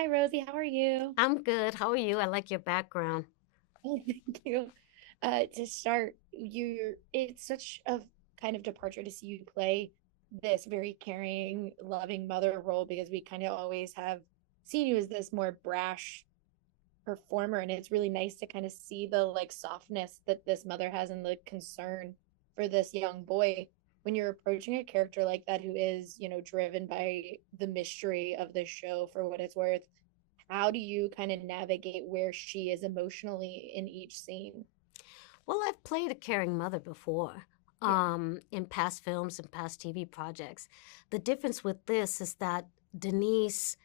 Hi, Rosie. How are you? I'm good. How are you? I like your background. Oh, thank you. To start, it's such a kind of departure to see you play this very caring, loving mother role because we kind of always have seen you as this more brash performer, and it's really nice to kind of see the like softness that this mother has and the concern for this young boy when you're approaching a character like that who is, driven by the mystery of this show for what it's worth. How do you kind of navigate where she is emotionally in each scene? Well, I've played a caring mother before, Yeah. in past films and past TV projects. The difference with this is that Denise,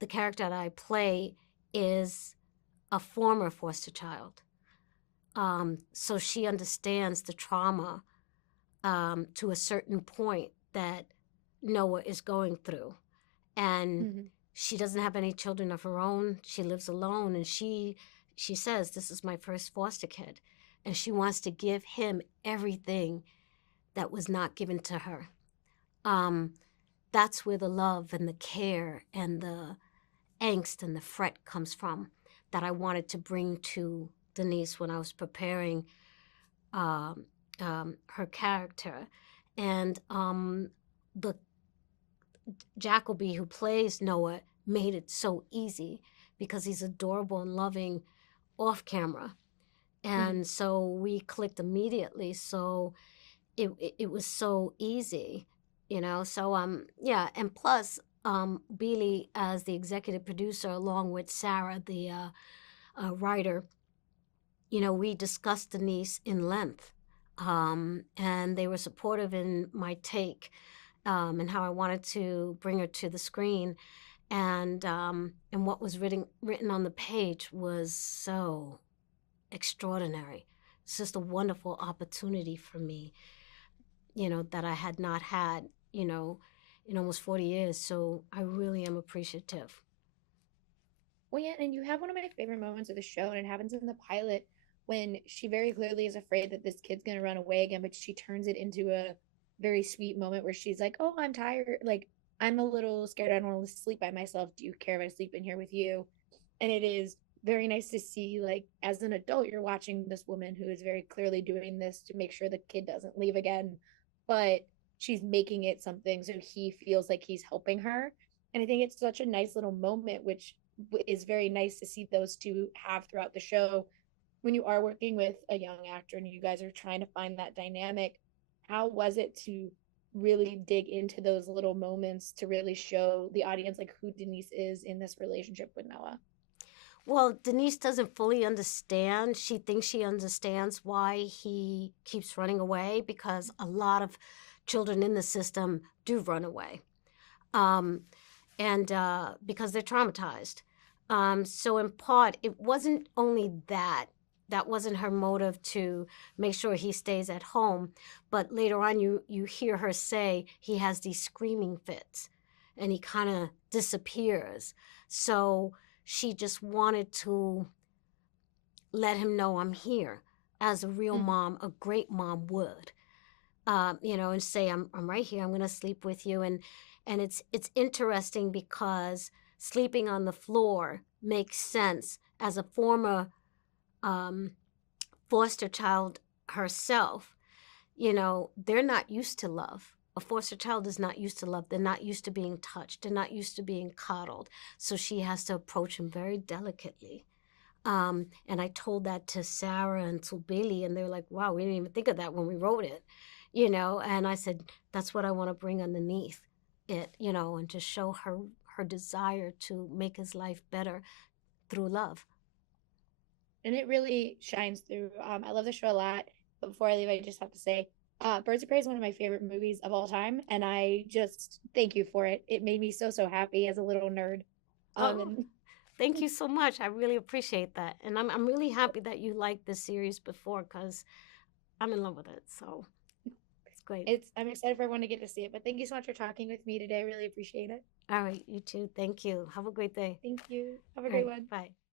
the character that I play, is a former foster child. So she understands the trauma to a certain point that Noah is going through. And Hmm. she doesn't have any children of her own. She lives alone, and she says, "This is my first foster kid," and she wants to give him everything that was not given to her. Um, that's where the love and the care and the angst and the fret comes from that I wanted to bring to Denise when I was preparing um, her character. And the Jacoby, who plays Noah, made it so easy because he's adorable and loving off camera. Hmm. And so we clicked immediately. So it was so easy, So yeah, and plus Beely as the executive producer, along with Sarah, the writer, we discussed Denise in length, and they were supportive in my take, and how I wanted to bring her to the screen, and what was written on the page was so extraordinary. It's just a wonderful opportunity for me, that I had not had, in almost 40 years. So I really am appreciative. Well, yeah, and you have one of my favorite moments of the show, and it happens in the pilot when she very clearly is afraid that this kid's gonna run away again, but she turns it into a very sweet moment where she's like, "Oh, I'm tired. Like, I'm a little scared. I don't want to sleep by myself. Do you care if I sleep in here with you?" And it is very nice to see, like, as an adult, you're watching this woman who is very clearly doing this to make sure the kid doesn't leave again, but she's making it something so he feels like he's helping her. And I think it's such a nice little moment, which is very nice to see those two have throughout the show when you are working with a young actor and you guys are trying to find that dynamic. How was it to really dig into those little moments to really show the audience like who Denise is in this relationship with Noah? Well, Denise doesn't fully understand. She thinks she understands why he keeps running away because a lot of children in the system do run away. Um, and because they're traumatized. So, in part, it wasn't only that. That wasn't her motive to make sure he stays at home. But later on, you hear her say he has these screaming fits and he kind of disappears. So she just wanted to let him know I'm here as a real Mm-hmm. mom, a great mom would. And say I'm right here. I'm going to sleep with you, and it's interesting because sleeping on the floor makes sense as a former um, foster child herself. They're not used to love. A foster child is not used to love. They're not used to being touched. They're not used to being coddled. So she has to approach him very delicately. And I told that to Sarah and to Billy, and they were like, wow, we didn't even think of that when we wrote it, And I said, that's what I want to bring underneath it, and to show her desire to make his life better through love. And it really shines through. I love the show a lot. But before I leave, I just have to say, Birds of Prey is one of my favorite movies of all time, and I just thank you for it. It made me so happy as a little nerd. Oh, And thank you so much. I really appreciate that. And I'm really happy that you liked this series before because I'm in love with it. So it's great. I'm excited for everyone to get to see it. But thank you so much for talking with me today. I really appreciate it. All right, you too. Thank you. Have a great day. Thank you. Have a All great right, one. bye.